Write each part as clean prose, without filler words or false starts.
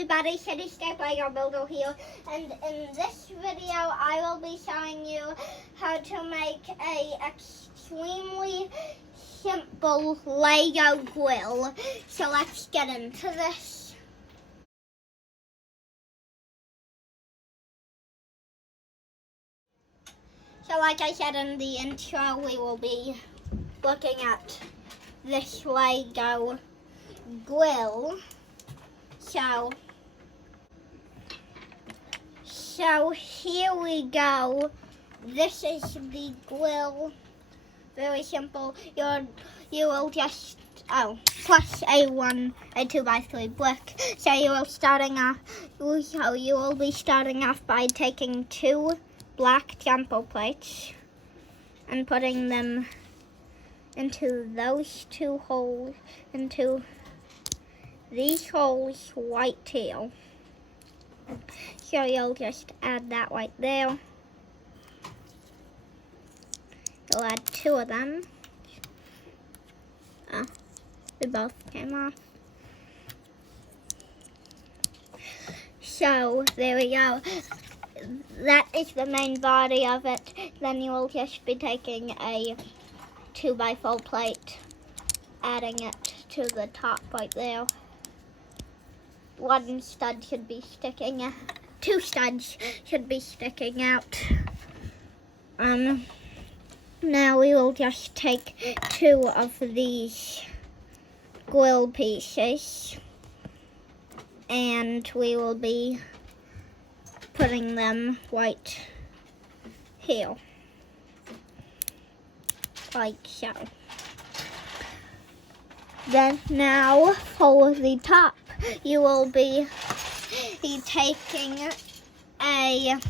everybody, City Stop&Go Builder here, and in this video I will be showing you how to make a extremely simple Lego grill. So let's get into this. So like I said in the intro, we will be looking at this Lego grill. So here we go. This is the grill. Very simple. You will just plus a 2x3 brick. So you will be starting off by taking 2 black jumbo plates and putting them into those 2 holes, into these holes right here. So you'll just add that right there. You'll add 2 of them. They both came off. So there we go. That is the main body of it. Then you will just be taking a 2x4 plate, adding it to the top right there. 1 stud should be sticking out. 2 studs should be sticking out. Now we will just take 2 of these grill pieces and we will be putting them right here, like so. Then now for the top, you will be taking a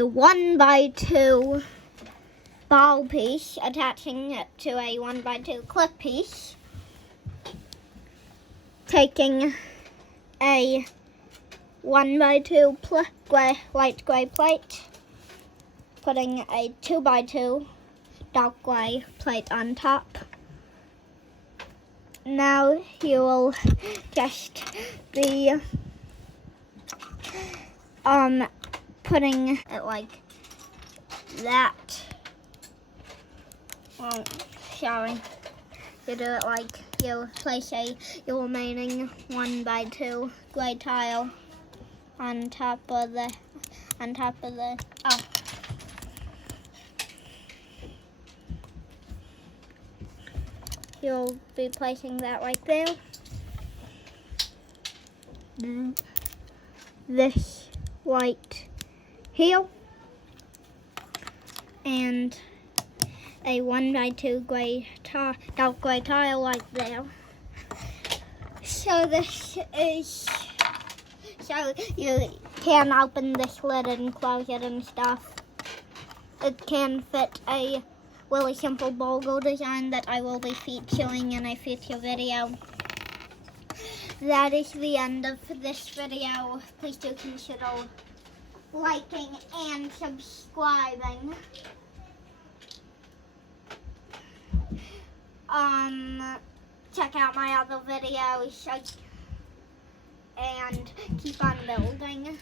1x2 ball piece, attaching it to a 1x2 clip piece, taking a 1x2 light grey plate, putting a 2x2 dark grey plate on top. Now you will just be putting it like that. Oh, sorry. You do it like you place your remaining 1x2 grey tile on top of the You'll be placing that right there. This right here. And a 1x2 dark grey tile right there. So you can open this lid and close it and stuff. It can fit a really simple burger design that I will be featuring in a future video. That is the end of this video. Please do consider liking and subscribing. Check out my other videos and keep on building.